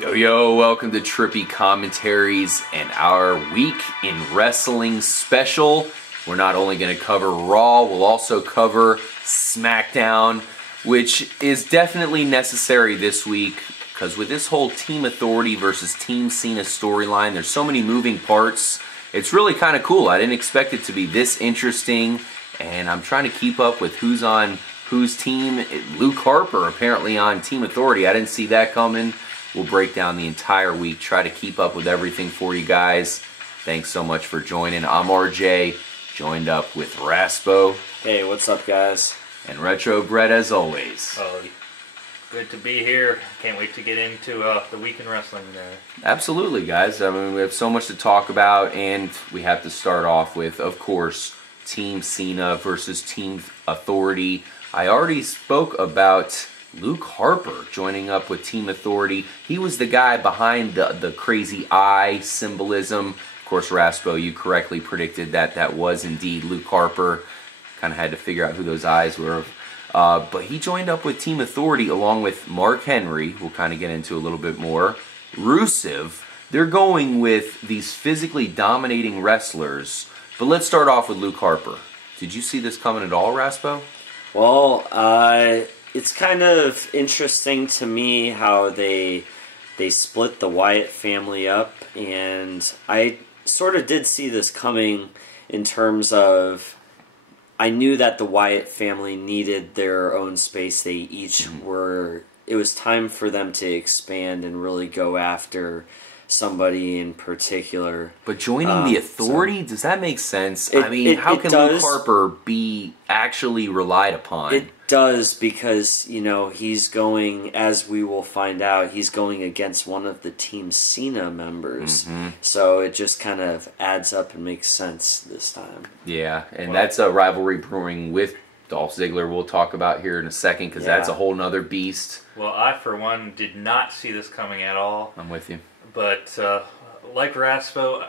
Yo, welcome to Trippy Commentaries and our Week in Wrestling special. We're not only going to cover Raw, we'll also cover SmackDown, which is definitely necessary this week because with this whole Team Authority versus Team Cena storyline, there's so many moving parts. It's really kind of cool. I didn't expect it to be this interesting, and I'm trying to keep up with who's on whose team. Luke Harper apparently on Team Authority. I didn't see that coming. We'll break down the entire week, try to keep up with everything for you guys. Thanks so much for joining. I'm RJ, joined up with Raspo. Hey, what's up, guys? And Retro Brett, as always. Oh, good to be here. Can't wait to get into the week in wrestling today. Absolutely, guys. I mean, we have so much to talk about, and we have to start off with, of course, Team Cena versus Team Authority. I already spoke about Luke Harper joining up with Team Authority. He was the guy behind the crazy eye symbolism. Of course, Raspo, you correctly predicted that that was indeed Luke Harper. Kind of had to figure out who those eyes were. But he joined up with Team Authority along with Mark Henry. We'll kind of get into a little bit more. Rusev. They're going with these physically dominating wrestlers. But let's start off with Luke Harper. Did you see this coming at all, Raspo? Well, it's kind of interesting to me how they split the Wyatt family up, and I sort of did see this coming in terms of I knew that the Wyatt family needed their own space. They each were, it was time for them to expand and really go after somebody in particular. But joining the Authority, does that make sense? How can Luke Harper be actually relied upon? It does, because, you know, he's going, as we will find out, he's going against one of the Team Cena members. So it just kind of adds up and makes sense this time. Yeah, and that's a rivalry brewing with Dolph Ziggler we'll talk about here in a second, because that's a whole nother beast. Well, I, for one, did not see this coming at all. I'm with you. But, like Raspo,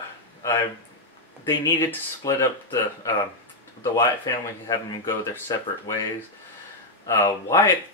they needed to split up the Wyatt family and have them go their separate ways. Bray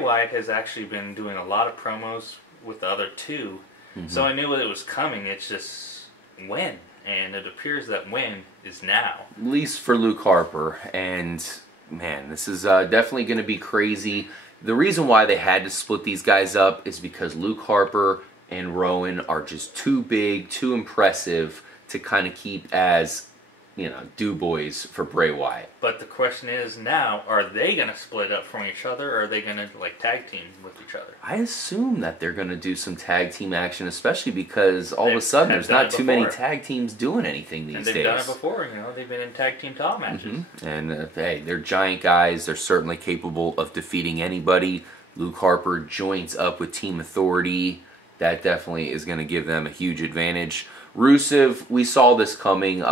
Wyatt has actually been doing a lot of promos with the other two, so I knew it was coming. It's just when, and it appears that when is now. At least for Luke Harper, and man, this is definitely going to be crazy. The reason why they had to split these guys up is because Luke Harper and Rowan are just too big, too impressive to kind of keep as, you know, do-boys for Bray Wyatt. But the question is now, are they going to split up from each other, or are they going to, like, tag team with each other? I assume that they're going to do some tag team action, especially because all of a sudden there's not too many tag teams doing anything these days. And they've done it before, you know, they've been in tag team title matches. And, hey, they're giant guys. They're certainly capable of defeating anybody. Luke Harper joins up with Team Authority. That definitely is going to give them a huge advantage. Rusev, we saw this coming in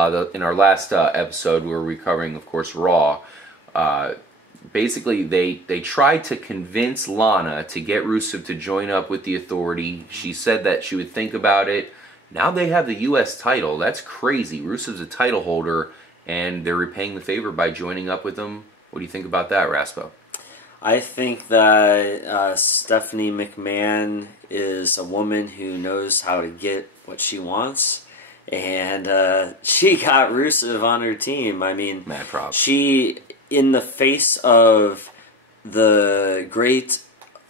our last episode. We were recovering, of course, Raw. Basically, they tried to convince Lana to get Rusev to join up with the Authority. She said that she would think about it. Now they have the U.S. title. That's crazy. Rusev's a title holder, and they're repaying the favor by joining up with them. What do you think about that, Raspo? I think that Stephanie McMahon is a woman who knows how to get what she wants, and she got Rusev on her team. I mean, mad props. She, in the face of the great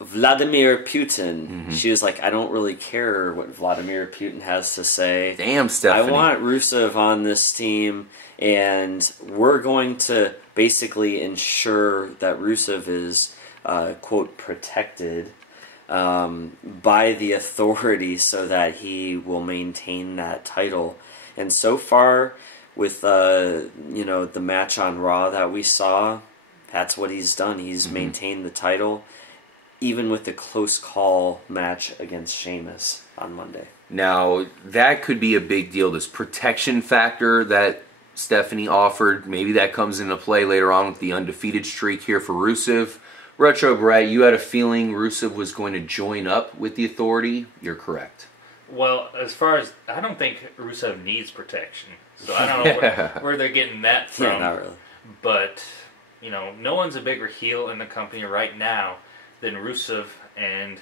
Vladimir Putin, she was like, I don't really care what Vladimir Putin has to say. Damn, Stephanie. I want Rusev on this team, and we're going to basically ensure that Rusev is, quote, protected by the Authority so that he will maintain that title. And so far, with you know, the match on Raw that we saw, that's what he's done. He's maintained the title, even with the close call match against Sheamus on Monday. Now, that could be a big deal. This protection factor that Stephanie offered, maybe that comes into play later on with the undefeated streak here for Rusev. Retro Brett, you had a feeling Rusev was going to join up with the Authority. You're correct. Well, as far as, I don't think Rusev needs protection. So I don't know where they're getting that from. Yeah, not really. But, you know, no one's a bigger heel in the company right now than Rusev, and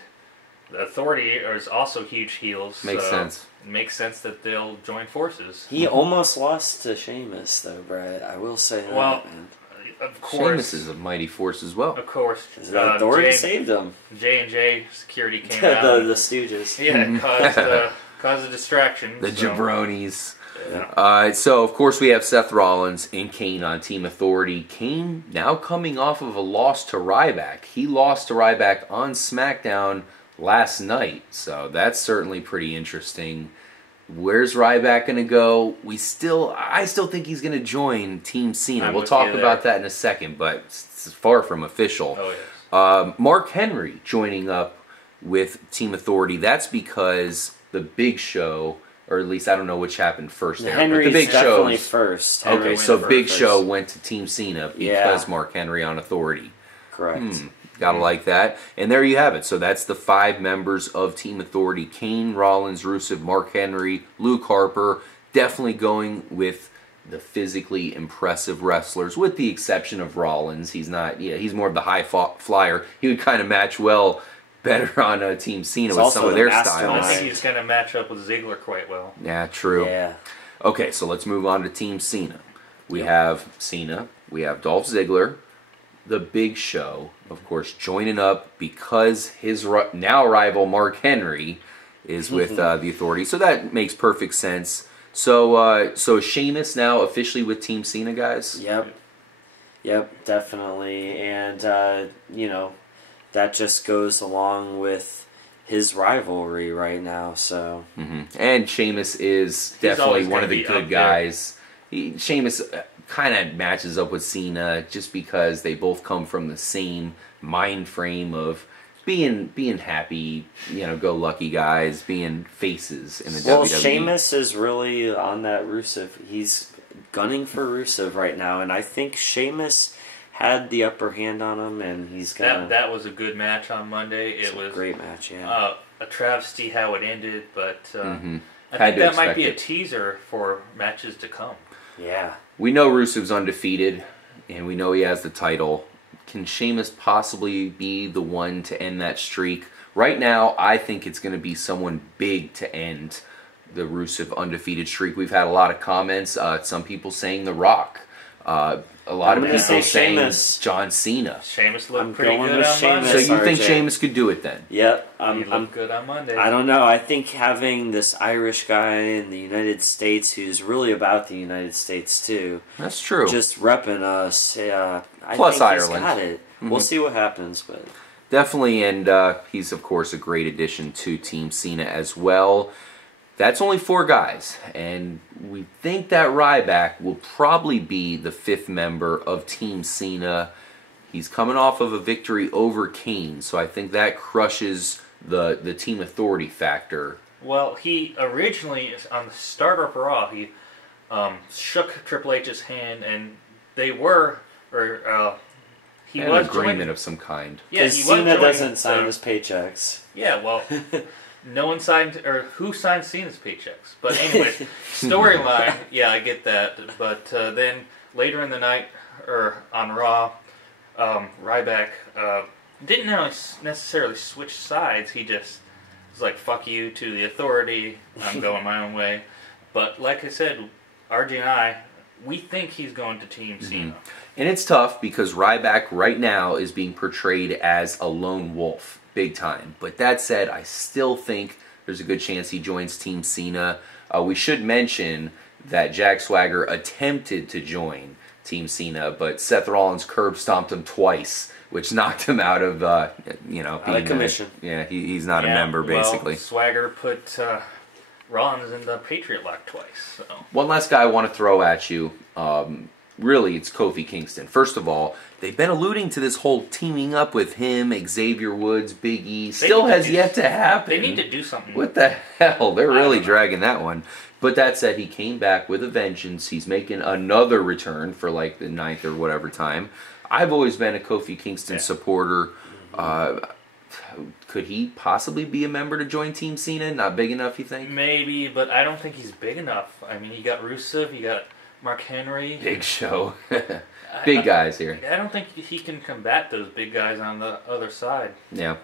the Authority is also huge heels. Makes sense. It makes sense that they'll join forces. He almost lost to Sheamus, though, Brett. I will say that. Well, man. Of course. Sheamus is a mighty force as well. Of course. The Authority saved him. J&J security came out. the Stooges. Yeah, caused a distraction. The jabronis. Yeah. So, of course, we have Seth Rollins and Kane on Team Authority. Kane now coming off of a loss to Ryback. He lost to Ryback on SmackDown last night. So, that's certainly pretty interesting. Where's Ryback going to go? I still think he's going to join Team Cena. We'll talk about that in a second, but it's far from official. Oh, yes. Mark Henry joining up with Team Authority. That's because the Big Show, or at least I don't know which happened first there. Henry's but the Big definitely first. Okay, so Big Show went to Team Cena because Mark Henry on Authority. Correct. Gotta like that. And there you have it. So that's the 5 members of Team Authority. Kane, Rollins, Rusev, Mark Henry, Luke Harper. Definitely going with the physically impressive wrestlers, with the exception of Rollins. He's more of the high flyer. He would kind of match better on Team Cena with some of their styles. I think he's going to match up with Ziggler quite well. Yeah, true. Yeah. Okay, so let's move on to Team Cena. We have Cena. We have Dolph Ziggler. The Big Show, of course, joining up because his now rival Mark Henry is with the Authority. So that makes perfect sense. So Sheamus now officially with Team Cena, guys? Yep, definitely. And, that just goes along with his rivalry right now. So And Sheamus is definitely one of the good guys. Sheamus kind of matches up with Cena just because they both come from the same mind frame of being happy, go lucky guys, being faces in the WWE. Well, Sheamus is really on that Rusev. He's gunning for Rusev right now, and I think Sheamus had the upper hand on him, and he's gonna. That was a good match on Monday. It was a great match, yeah. A travesty how it ended, but I think that might be a teaser for matches to come. Yeah. We know Rusev's undefeated, and we know he has the title. Can Sheamus possibly be the one to end that streak? Right now, I think it's going to be someone big to end the Rusev undefeated streak. We've had a lot of comments. Some people saying The Rock. A lot of people saying John Cena. Sheamus looked pretty good on Monday. So you think Sheamus could do it then? Yep. He looked good on Monday. I don't know. I think having this Irish guy in the United States who's really about the United States too. That's true. Just repping us. I Plus think Ireland. He's got it. We'll see what happens, but definitely, and he's of course a great addition to Team Cena as well. That's only 4 guys, and we think that Ryback will probably be the 5th member of Team Cena. He's coming off of a victory over Kane, so I think that crushes the Team Authority factor. Well, he originally, on the start of Raw, he shook Triple H's hand, and they were, he an was agreement joining, of some kind. Yeah, because Cena doesn't sign his paychecks. Yeah, well, no one signed, or who signed Cena's paychecks? But anyways, storyline, yeah, I get that. But then later in the night, or on Raw, Ryback didn't necessarily switch sides. He just was like, "Fuck you" to the Authority. I'm going my own way. But like I said, RJ and I, we think he's going to Team Cena. And it's tough because Ryback right now is being portrayed as a lone wolf, big time. But that said, I still think there's a good chance he joins Team Cena. We should mention that Jack Swagger attempted to join Team Cena, but Seth Rollins curb stomped him twice, which knocked him out of, being out of commission. He's not a member, basically. Well, Swagger put Rollins in the Patriot Lock twice. So. One last guy I want to throw at you. Really, it's Kofi Kingston. First of all, they've been alluding to this whole teaming up with him, Xavier Woods, Big E. Still has yet to happen. They need to do something. What the hell? They're really dragging that one. But that said, he came back with a vengeance. He's making another return for like the 9th or whatever time. I've always been a Kofi Kingston supporter. Could he possibly be a member to join Team Cena? Not big enough, you think? Maybe, but I don't think he's big enough. I mean, you got Rusev, you got Mark Henry. Big Show. Big guys here. I don't think he can combat those big guys on the other side. Yeah,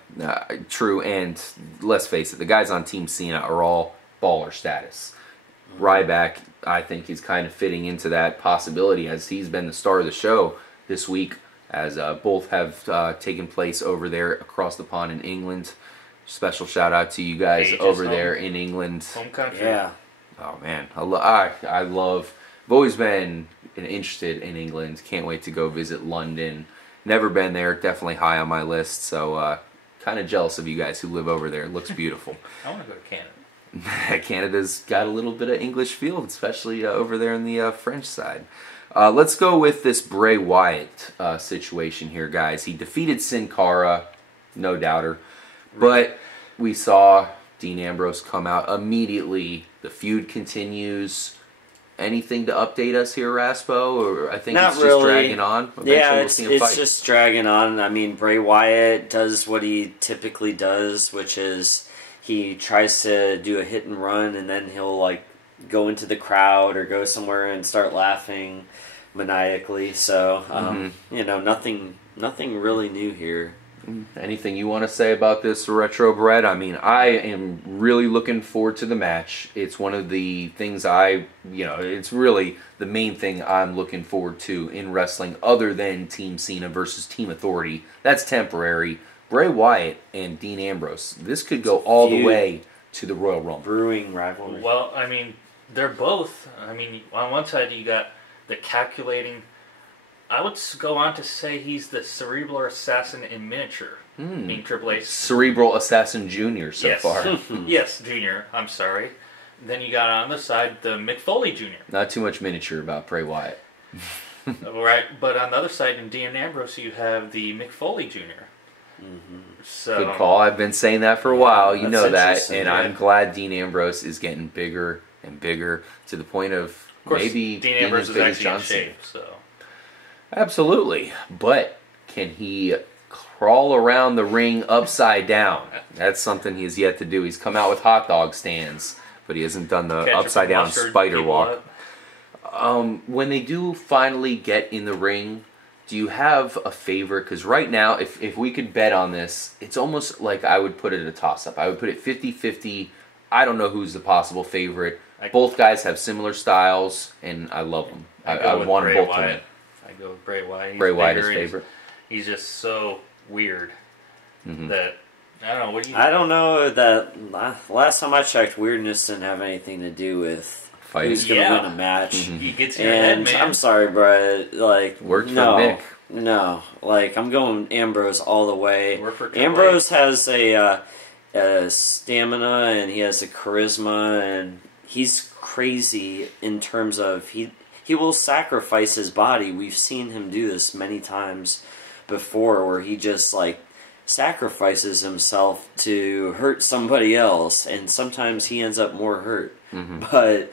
true. And let's face it, the guys on Team Cena are all baller status. Ryback, I think he's kind of fitting into that possibility as he's been the star of the show this week, as both have taken place over there across the pond in England. Special shout out to you guys over there in England. Home country. Yeah. Oh man, I love. I've always been interested in England. Can't wait to go visit London. Never been there. Definitely high on my list. So kind of jealous of you guys who live over there. It looks beautiful. I want to go to Canada. Canada's got a little bit of English feel, especially over there on the French side. Let's go with this Bray Wyatt situation here, guys. He defeated Sin Cara, no doubter. But we saw Dean Ambrose come out immediately. The feud continues. Anything to update us here, Raspo? Or I think Not it's really. just dragging on. Eventually Yeah, we'll it's see him fight. just dragging on. I mean, Bray Wyatt does what he typically does, which is he tries to do a hit and run, and then he'll like go into the crowd or go somewhere and start laughing maniacally. So, you know, nothing really new here. Anything you want to say about this Retro Bread? I mean, I am really looking forward to the match. It's one of the things it's really the main thing I'm looking forward to in wrestling other than Team Cena versus Team Authority. That's temporary. Bray Wyatt and Dean Ambrose. This could go all the way to the Royal Rumble. Brewing rivalry. Well, I mean, they're both. I mean, on one side you got the calculating. I would go on to say he's the cerebral assassin in miniature. Being Triple H. Cerebral Assassin Jr. so far. Yes, Junior. I'm sorry. Then you got on the side the McFoley Jr. Not too much miniature about Bray Wyatt. Right, but on the other side in Dean Ambrose you have the McFoley Jr. So, Good call. I've been saying that for a while. You That's know that. interesting, And I'm glad Dean Ambrose is getting bigger and bigger to the point of course, maybe Dean being Ambrose as is big as actually in John Cena. shape. So Absolutely. But can he crawl around the ring upside down? That's something he has yet to do. He's come out with hot dog stands, but he hasn't done the ketchup upside and down mustard spider people walk. up. When they do finally get in the ring, do you have a favorite? Because right now, if we could bet on this, it's almost like I would put it a toss-up. I would put it 50-50. I don't know who's the possible favorite. Both guys have similar styles, and I love them. I want them both to win. I go with Bray Wyatt. He's Bray Wyatt is bigger, favorite. He's just so weird that I don't know. What do you? I don't know that last time I checked, weirdness didn't have anything to do with Fighting. who's going to win a match. He gets in your head, And man. I'm sorry, bro. Like, Worked for no, Mick. no. Like, I'm going Ambrose all the way. Worked for Triple Ambrose has a stamina and he has a charisma, and he's crazy in terms of he will sacrifice his body. We've seen him do this many times before, where he just like sacrifices himself to hurt somebody else, and sometimes he ends up more hurt. But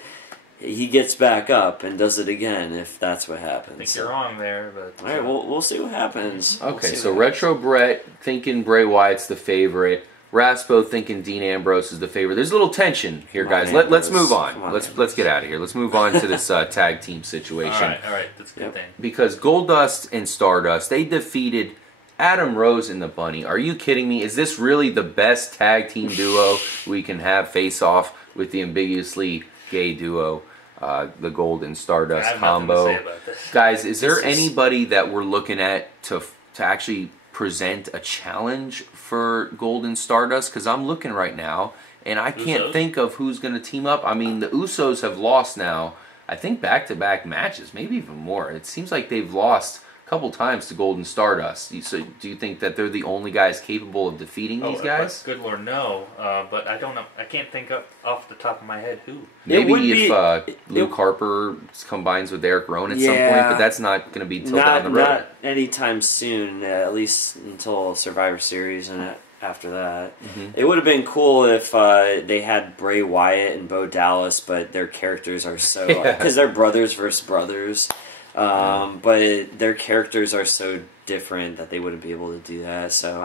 he gets back up and does it again if that's what happens. I think you're wrong there, but All right, we'll see what happens. Okay, so Retro Brett thinking Bray Wyatt's the favorite. Raspo thinking Dean Ambrose is the favorite. There's a little tension here, guys. Let's move on. Let's get out of here. Let's move on to this tag team situation. all right, that's a good thing. Because Goldust and Stardust, they defeated Adam Rose and the Bunny. Are you kidding me? Is this really the best tag team duo we can have face off with the ambiguously gay duo, the Gold and Stardust I have combo? nothing to say about this. Guys, is there anybody that we're looking at to actually present a challenge for Golden Stardust? Because I'm looking right now, and I can't think of who's going to team up. I mean, the Usos have lost now, I think, back-to-back matches, maybe even more. It seems like they've lost a couple times to Golden Stardust. So do you think that they're the only guys capable of defeating these guys? Good Lord, no. But I don't know. I can't think off the top of my head who. Maybe if Luke Harper combines with Eric Rowan at some point, but that's not going to be till down the road. Not anytime soon, at least until Survivor Series and after that. It would have been cool if they had Bray Wyatt and Bo Dallas, but their characters are so... Because they're brothers versus brothers. But their characters are so different that they wouldn't be able to do that. So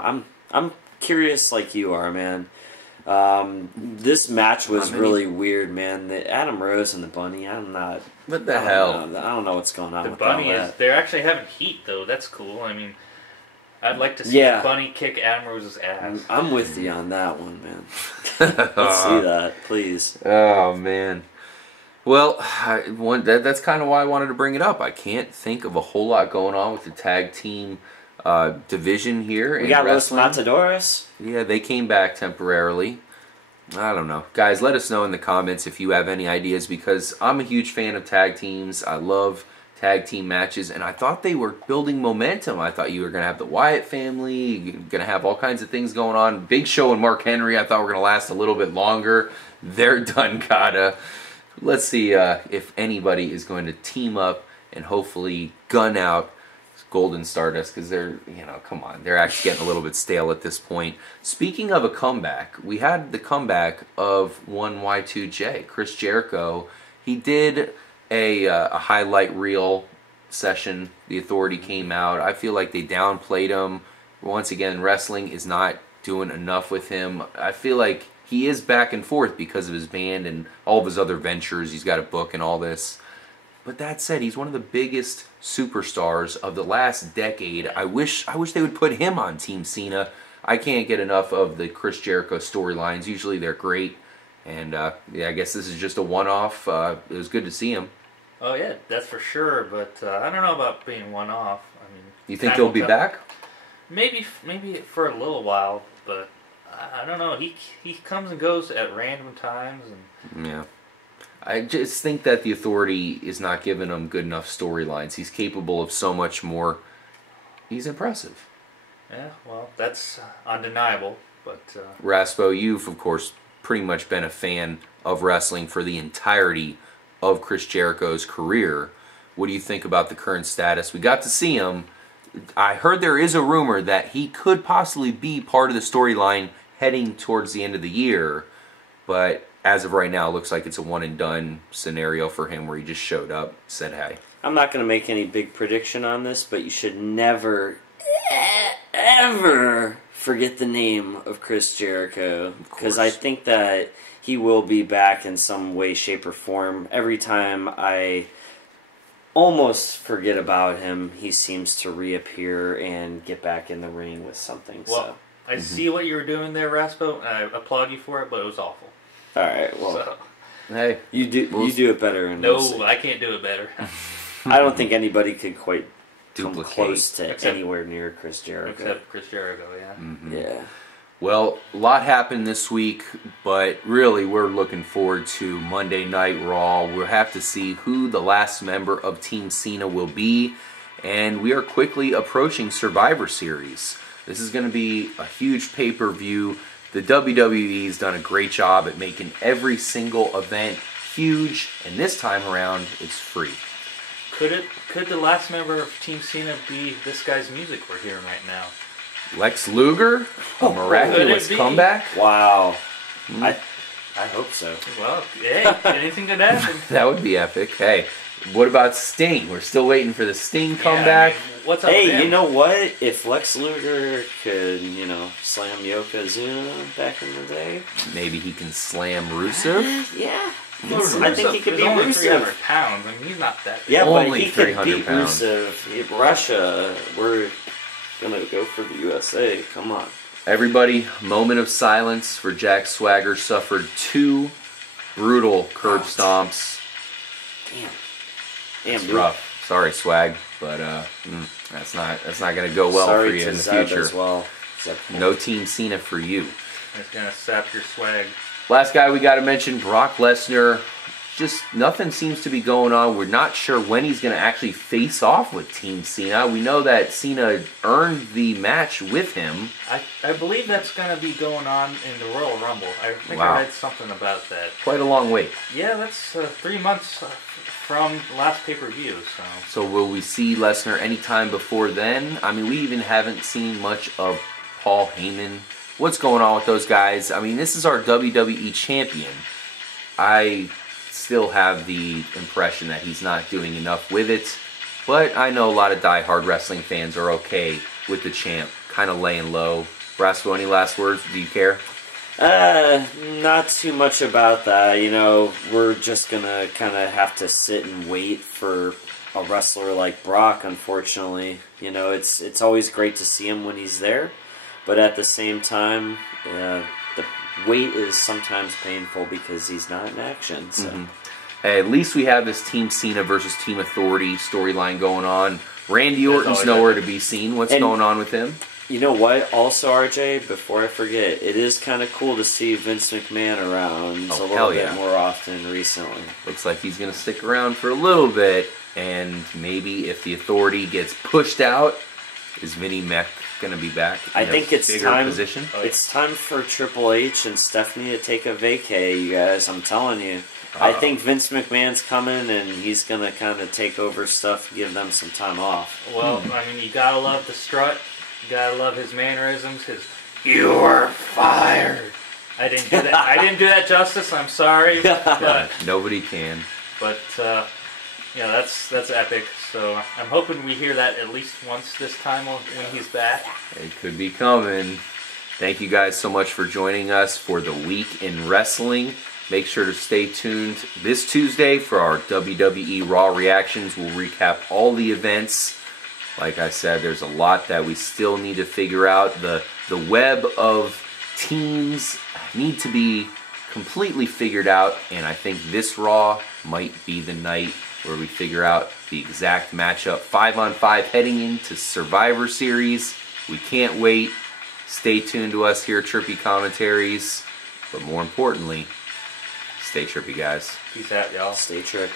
I'm curious like you are, man. This match was Not many. really weird, man. The Adam Rose and the Bunny, What the hell? I don't know what's going on The with Bunny all is. that. They're actually having heat though. That's cool. I mean, I'd like to see Yeah. the Bunny kick Adam Rose's ass. I'm with you on that one, man. Let's see that, please. Oh man. Well, that's kind of why I wanted to bring it up. I can't think of a whole lot going on with the tag team division here. We in got Los wrestling. Matadores. Yeah, they came back temporarily. I don't know. Guys, let us know in the comments if you have any ideas, because I'm a huge fan of tag teams. I love tag team matches, and I thought they were building momentum. I thought you were going to have the Wyatt family, you're going to have all kinds of things going on. Big Show and Mark Henry, I thought were going to last a little bit longer. They're done, gotta. Let's see if anybody is going to team up and hopefully gun out Golden Stardust, because they're, come on, they're actually getting a little bit stale at this point. Speaking of a comeback, we had the comeback of one Y2J, Chris Jericho. He did a highlight reel session. The Authority came out. I feel like they downplayed him. Once again, wrestling is not doing enough with him. I feel like he is back and forth because of his band and all of his other ventures. He's got a book and all this. But that said, he's one of the biggest superstars of the last decade. I wish they would put him on Team Cena. I can't get enough of the Chris Jericho storylines. Usually they're great. And I guess this is just a one-off. It was good to see him. Oh yeah, that's for sure. But I don't know about being one-off. I mean, You think time he'll will be tell. back? Maybe for a little while, but I don't know. He comes and goes at random times, and Yeah. I just think that the Authority is not giving him good enough storylines. He's capable of so much more. He's impressive. yeah, well, that's undeniable. But Raspo, you've, of course, pretty much been a fan of wrestling for the entirety of Chris Jericho's career. What do you think about the current status? We got to see him. I heard there is a rumor that he could possibly be part of the storyline heading towards the end of the year, but as of right now, it looks like it's a one-and-done scenario for him where he just showed up, said hey. I'm not going to make any big prediction on this, but you should never, ever forget the name of Chris Jericho, because I think that he will be back in some way, shape, or form. Every time I almost forget about him, he seems to reappear and get back in the ring with something. well, I see what you were doing there, Raspo. I applaud you for it, but it was awful. All right, well, So, Hey, you do it better. And no, I can't do it better. I don't think anybody could quite come Duplicate. close to Except- anywhere near Chris Jericho. Except Chris Jericho, yeah. Yeah. well, a lot happened this week, but really we're looking forward to Monday Night Raw. We'll have to see who the last member of Team Cena will be, and we are quickly approaching Survivor Series. This is going to be a huge pay-per-view. The WWE's done a great job at making every single event huge, and this time around, it's free. Could the last member of Team Cena be this guy's music we're hearing right now? Lex Luger, a miraculous Could it be? comeback. Wow. I hope so. Well, hey, anything could happen. That would be epic. Hey, what about Sting? We're still waiting for the Sting comeback. Yeah, I mean, what's up with Hey, him? you know what? If Lex Luger could, slam Yokozuna back in the day, Maybe he can slam Rusev. yeah. Well, I think he could is beat only 300 Rusev. pounds. I mean, he's not that big. Yeah, but Only he could 300 beat pounds. Rusev. In Russia, we're gonna go for the USA. Come on. Everybody, moment of silence for Jack Swagger. Suffered 2 brutal curb stomps. Damn, It's dude. rough. Sorry, Swag, but that's not going to go well Sorry for you to in the Zeb future. as well. No Team Cena for you. It's going to sap your swag. Last guy we got to mention, Brock Lesnar. Just nothing seems to be going on. We're not sure when he's going to actually face off with Team Cena. We know that Cena earned the match with him. I believe that's going to be going on in the Royal Rumble. I think Wow. I read something about that. Quite a long wait. Yeah, that's 3 months from the last pay-per-view. So will we see Lesnar anytime before then? I mean, we even haven't seen much of Paul Heyman. What's going on with those guys? I mean, this is our WWE champion. I still have the impression that he's not doing enough with it, but I know a lot of die-hard wrestling fans are okay with the champ kind of laying low. Brasco, any last words? Do you care? Not too much about that. You know, we're just gonna kind of have to sit and wait for a wrestler like Brock, unfortunately. You know, it's always great to see him when he's there, but at the same time, the wait is sometimes painful because he's not in action. So. Mm-hmm. Hey, at least we have this Team Cena versus Team Authority storyline going on. Randy Orton's nowhere to be seen. What's going on with him? You know what? Also, RJ, before I forget, it is kind of cool to see Vince McMahon around a little bit more often recently. Looks like he's going to stick around for a little bit, and maybe if the Authority gets pushed out, is Vinnie Mech going to be back in I think it's time. Position? It's time for Triple H and Stephanie to take a vacay, you guys. I'm telling you. I think Vince McMahon's coming, and he's going to kind of take over stuff, give them some time off. Well, I mean, you got to love the strut. You got to love his mannerisms. You're fired. I didn't do that. I didn't do that justice. I'm sorry. But, nobody can. But, yeah, that's epic. So I'm hoping we hear that at least once this time when he's back. It could be coming. Thank you guys so much for joining us for the Week in Wrestling. Make sure to stay tuned this Tuesday for our WWE Raw reactions. We'll recap all the events. Like I said, there's a lot that we still need to figure out. The web of teams need to be completely figured out, and I think this Raw might be the night where we figure out the exact matchup. 5-on-5 heading into Survivor Series. We can't wait. Stay tuned to us here at Trippy Commentaries. But more importantly, stay trippy, guys. Peace out, y'all. Stay trippy.